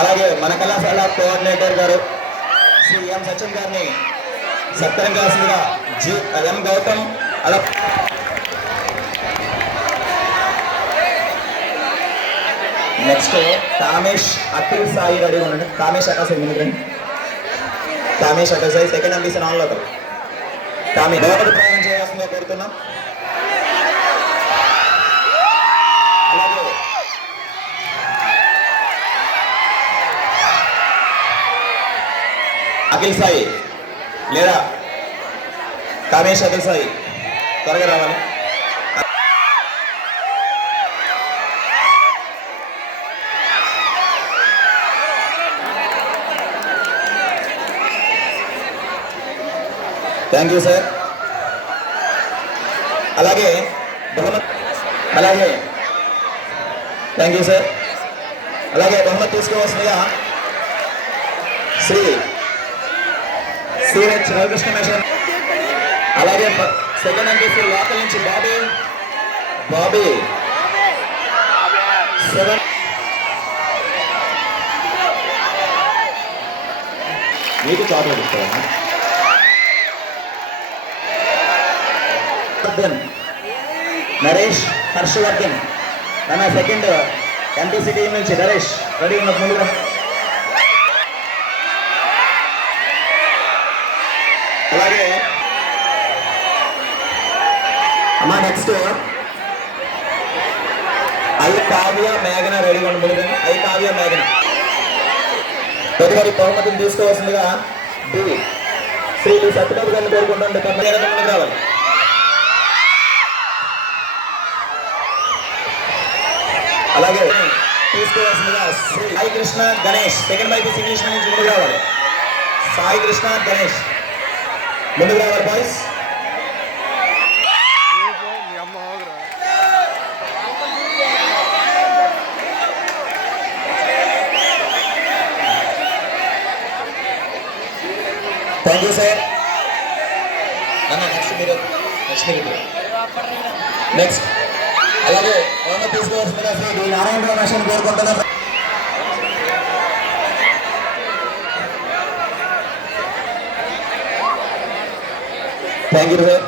అలాగే మన కళాశాల కోఆర్డినేటర్ గారు శ్రీ ఎం సచిన్ గారిని సత్కరించాల్సిందిగా ఎం గౌతమ్ అలా నెక్స్ట్ కామేష్ అఖిల్ సాయి రెడీ ఉండండి. కామేష్ అఖిల్ సాయి ముందు రండి. కామేష్ అఖిల్ సాయి సెకండ్ అంబిషన్ ఆన్లో కామేష్ లోపలి ప్రయాణం చేయాల్సిందిగా కోరుతున్నాం. అలాగే అఖిల్ సాయి లేదా కామేష్ అఖిల్ సాయి త్వరగా రావాలి. Thank you sir. అలాగే థ్యాంక్ యూ సార్. అలాగే బహుమతి తీసుకోవాల్సిందిగా శ్రీ సిహెచ్ రవికృష్ణ మిషన్. అలాగే సెకండ్ ఎంపీసీ లోకల్ నుంచి బాబీ 7 మీకు చాక్లెట్ ఇస్తారా? నరేష్ హర్షవర్ధన్ మన సెకండ్ ఎంపీసీ టీం నుంచి నరేష్ రెడీ ఉన్న ముందుగా. అలాగే అమ్మా నెక్స్ట్ ఐ కావ్య మేఘన రెడీ ఉన్న ముందుగా. ఐ కావ్య మేఘన తదుపరి బహుమతిని తీసుకోవాల్సిందిగా శ్రీ సత్యబాబు గారిని కోరుకుంటుంటే ముందుకు రావాలి. అలాగే తీసుకోవాల్సిందిగా సాయి కృష్ణ గణేష్ సెకండ్ బైపీసీ ఇంగ్లీష్ నుంచి ముందుకు రావాలి. సాయి కృష్ణ గణేష్ ముందుకు రావాలి boys. Thank you sir. Next అలాగే తీసుకోవాల్సిందిగా శ్రీ నారాయణరావు మిషన్ కోరుకుంటున్నాం. Thank you sir.